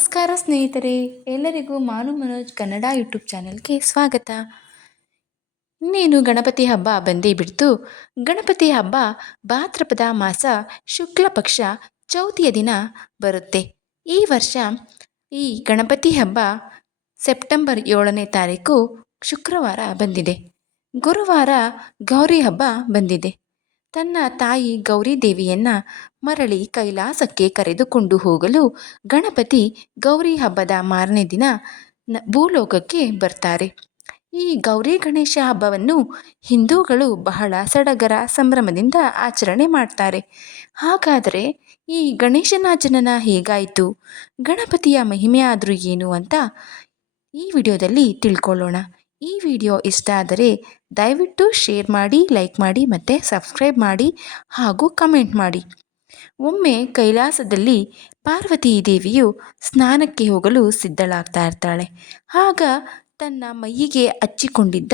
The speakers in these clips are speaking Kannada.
ನಮಸ್ಕಾರ ಸ್ನೇಹಿತರೆ, ಎಲ್ಲರಿಗೂ ಮಾನು ಮನೋಜ್ ಕನ್ನಡ ಯೂಟ್ಯೂಬ್ ಚಾನೆಲ್ಗೆ ಸ್ವಾಗತ. ಇನ್ನೇನು ಗಣಪತಿ ಹಬ್ಬ ಬಂದೇ ಬಿಡ್ತು. ಗಣಪತಿ ಹಬ್ಬ ಭಾದ್ರಪದ ಮಾಸ ಶುಕ್ಲ ಪಕ್ಷ ಚೌತಿಯ ದಿನ ಬರುತ್ತೆ. ಈ ವರ್ಷ ಈ ಗಣಪತಿ ಹಬ್ಬ ಸೆಪ್ಟೆಂಬರ್ ಏಳನೇ ತಾರೀಕು ಶುಕ್ರವಾರ ಬಂದಿದೆ. ಗುರುವಾರ ಗೌರಿ ಹಬ್ಬ ಬಂದಿದೆ. ತನ್ನ ತಾಯಿ ಗೌರಿದೇವಿಯನ್ನ ಮರಳಿ ಕೈಲಾಸಕ್ಕೆ ಕರೆದುಕೊಂಡು ಹೋಗಲು ಗಣಪತಿ ಗೌರಿ ಹಬ್ಬದ ಮಾರನೇ ದಿನ ಭೂಲೋಕಕ್ಕೆ ಬರ್ತಾರೆ. ಈ ಗೌರಿ ಗಣೇಶ ಹಬ್ಬವನ್ನು ಹಿಂದೂಗಳು ಬಹಳ ಸಡಗರ ಸಂಭ್ರಮದಿಂದ ಆಚರಣೆ ಮಾಡ್ತಾರೆ. ಹಾಗಾದರೆ ಈ ಗಣೇಶನ ಜನನ ಹೇಗಾಯಿತು? ಗಣಪತಿಯ ಮಹಿಮೆ ಆದರೂ ಏನು ಅಂತ ಈ ವಿಡಿಯೋದಲ್ಲಿ ತಿಳ್ಕೊಳ್ಳೋಣ. ಈ ವಿಡಿಯೋ ಇಷ್ಟ ಆದರೆ ದಯವಿಟ್ಟು ಶೇರ್ ಮಾಡಿ ಲೈಕ್ ಮಾಡಿ ಮತ್ತು ಸಬ್ಸ್ಕ್ರೈಬ್ ಮಾಡಿ ಹಾಗೂ ಕಮೆಂಟ್ ಮಾಡಿ. ಒಮ್ಮೆ ಕೈಲಾಸದಲ್ಲಿ ಪಾರ್ವತಿ ದೇವಿಯು ಸ್ನಾನಕ್ಕೆ ಹೋಗಲು ಸಿದ್ಧಳಾಗ್ತಾ ಇರ್ತಾಳೆ. ಆಗ ತನ್ನ ಮೈಯಿಗೆ ಹಚ್ಚಿಕೊಂಡಿದ್ದ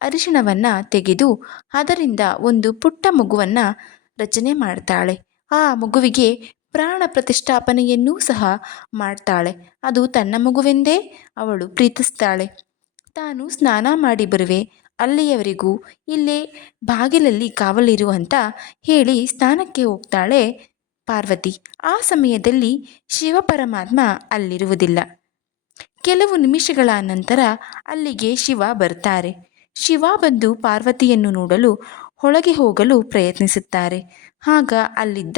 ಅರಿಶಿಣವನ್ನು ತೆಗೆದು ಅದರಿಂದ ಒಂದು ಪುಟ್ಟ ಮಗುವನ್ನು ರಚನೆ ಮಾಡ್ತಾಳೆ. ಆ ಮಗುವಿಗೆ ಪ್ರಾಣ ಪ್ರತಿಷ್ಠಾಪನೆಯನ್ನೂ ಸಹ ಮಾಡ್ತಾಳೆ. ಅದು ತನ್ನ ಮಗುವೆಂದೇ ಅವಳು ಪ್ರೀತಿಸ್ತಾಳೆ. ತಾನು ಸ್ನಾನ ಮಾಡಿ ಬರುವೆ ಅಲ್ಲಿಯವರೆಗೂ ಇಲ್ಲೇ ಬಾಗಿಲಲ್ಲಿ ಕಾವಲಿರು ಅಂತ ಹೇಳಿ ಸ್ನಾನಕ್ಕೆ ಹೋಗ್ತಾಳೆ ಪಾರ್ವತಿ. ಆ ಸಮಯದಲ್ಲಿ ಶಿವಪರಮಾತ್ಮ ಅಲ್ಲಿರುವುದಿಲ್ಲ. ಕೆಲವು ನಿಮಿಷಗಳ ನಂತರ ಅಲ್ಲಿಗೆ ಶಿವ ಬರ್ತಾರೆ. ಶಿವ ಬಂದು ಪಾರ್ವತಿಯನ್ನು ನೋಡಲು ಒಳಗೆ ಹೋಗಲು ಪ್ರಯತ್ನಿಸುತ್ತಾರೆ. ಆಗ ಅಲ್ಲಿದ್ದ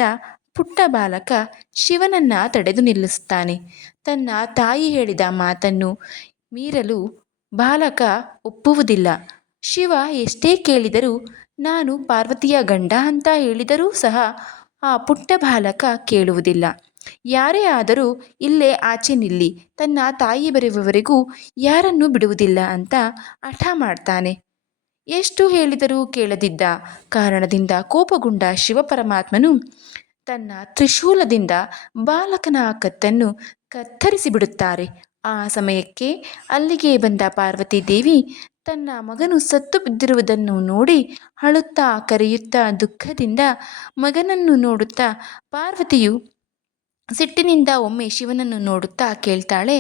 ಪುಟ್ಟ ಬಾಲಕ ಶಿವನನ್ನ ತಡೆದು ನಿಲ್ಲಿಸುತ್ತಾನೆ. ತನ್ನ ತಾಯಿ ಹೇಳಿದ ಮಾತನ್ನು ಮೀರಲು ಬಾಲಕ ಒಪ್ಪುವುದಿಲ್ಲ. ಶಿವ ಎಷ್ಟೇ ಕೇಳಿದರೂ ನಾನು ಪಾರ್ವತಿಯ ಗಂಡ ಅಂತ ಹೇಳಿದರೂ ಸಹ ಆ ಪುಟ್ಟ ಬಾಲಕ ಕೇಳುವುದಿಲ್ಲ. ಯಾರೇ ಆದರೂ ಇಲ್ಲೇ ಆಚೆ ನಿಲ್ಲಿ, ತನ್ನ ತಾಯಿ ಬರೆಯುವವರೆಗೂ ಯಾರನ್ನೂ ಬಿಡುವುದಿಲ್ಲ ಅಂತ ಹಠ ಮಾಡ್ತಾನೆ. ಎಷ್ಟು ಹೇಳಿದರೂ ಕೇಳದಿದ್ದ ಕಾರಣದಿಂದ ಕೋಪಗೊಂಡ ಶಿವಪರಮಾತ್ಮನು ತನ್ನ ತ್ರಿಶೂಲದಿಂದ ಬಾಲಕನ ಕತ್ತನ್ನು ಕತ್ತರಿಸಿಬಿಡುತ್ತಾರೆ. ಆ ಸಮಯಕ್ಕೆ ಅಲ್ಲಿಗೆ ಬಂದ ಪಾರ್ವತಿ ದೇವಿ ತನ್ನ ಮಗನು ಸತ್ತು ಬಿದ್ದಿರುವುದನ್ನು ನೋಡಿ ಅಳುತ್ತಾ ಕರೆಯುತ್ತಾ ದುಃಖದಿಂದ ಮಗನನ್ನು ನೋಡುತ್ತಾ ಪಾರ್ವತಿಯು ಸಿಟ್ಟಿನಿಂದ ಒಮ್ಮೆ ಶಿವನನ್ನು ನೋಡುತ್ತಾ ಕೇಳ್ತಾಳೆ,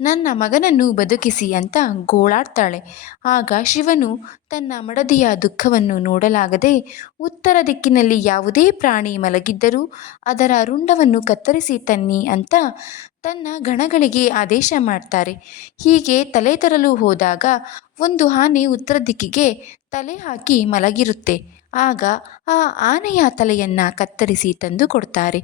ನನ್ನ ಮಗನನ್ನು ಬದುಕಿಸಿ ಅಂತ ಗೋಳಾಡ್ತಾಳೆ. ಆಗ ಶಿವನು ತನ್ನ ಮಡದಿಯ ದುಃಖವನ್ನು ನೋಡಲಾಗದೆ ಉತ್ತರ ದಿಕ್ಕಿನಲ್ಲಿ ಯಾವುದೇ ಪ್ರಾಣಿ ಮಲಗಿದ್ದರೂ ಅದರ ರುಂಡವನ್ನು ಕತ್ತರಿಸಿ ತನ್ನಿ ಅಂತ ತನ್ನ ಗಣಗಳಿಗೆ ಆದೇಶ ಮಾಡ್ತಾರೆ. ಹೀಗೆ ತಲೆ ತರಲು ಹೋದಾಗ ಒಂದು ಆನೆ ಉತ್ತರ ದಿಕ್ಕಿಗೆ ತಲೆ ಹಾಕಿ ಮಲಗಿರುತ್ತೆ. ಆಗ ಆ ಆನೆಯ ತಲೆಯನ್ನು ಕತ್ತರಿಸಿ ತಂದು ಕೊಡ್ತಾರೆ.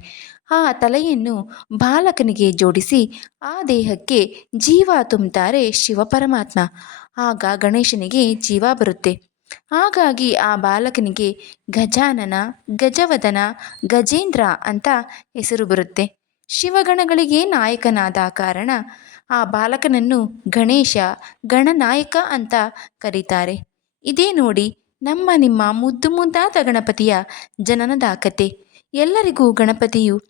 ಆ ತಲೆಯನ್ನು ಬಾಲಕನಿಗೆ ಜೋಡಿಸಿ ಆ ದೇಹಕ್ಕೆ ಜೀವ ತುಂಬುತ್ತಾರೆ ಶಿವಪರಮಾತ್ಮ. ಆಗ ಗಣೇಶನಿಗೆ ಜೀವ ಬರುತ್ತೆ. ಹಾಗಾಗಿ ಆ ಬಾಲಕನಿಗೆ ಗಜಾನನ, ಗಜವದನ, ಗಜೇಂದ್ರ ಅಂತ ಹೆಸರು ಬರುತ್ತೆ. ಶಿವಗಣಗಳಿಗೆ ನಾಯಕನಾದ ಕಾರಣ ಆ ಬಾಲಕನನ್ನು ಗಣೇಶ, ಗಣನಾಯಕ ಅಂತ ಕರೀತಾರೆ. ಇದೇ ನೋಡಿ ನಮ್ಮ ನಿಮ್ಮ ಮುದ್ದು ಮುದ್ದಾದ ಗಣಪತಿಯ ಜನನದ ಕತೆ ಎಲ್ಲರಿಗೂ ಗಣಪತಿಯು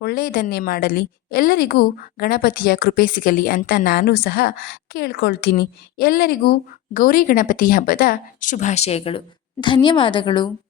ಒಳ್ಳೆಯದನ್ನೇ ಮಾಡಲಿ, ಎಲ್ಲರಿಗೂ ಗಣಪತಿಯ ಕೃಪೆ ಸಿಗಲಿ ಅಂತ ನಾನು ಸಹ ಕೇಳ್ಕೊಳ್ತೀನಿ. ಎಲ್ಲರಿಗೂ ಗೌರಿ ಗಣಪತಿ ಹಬ್ಬದ ಶುಭಾಶಯಗಳು. ಧನ್ಯವಾದಗಳು.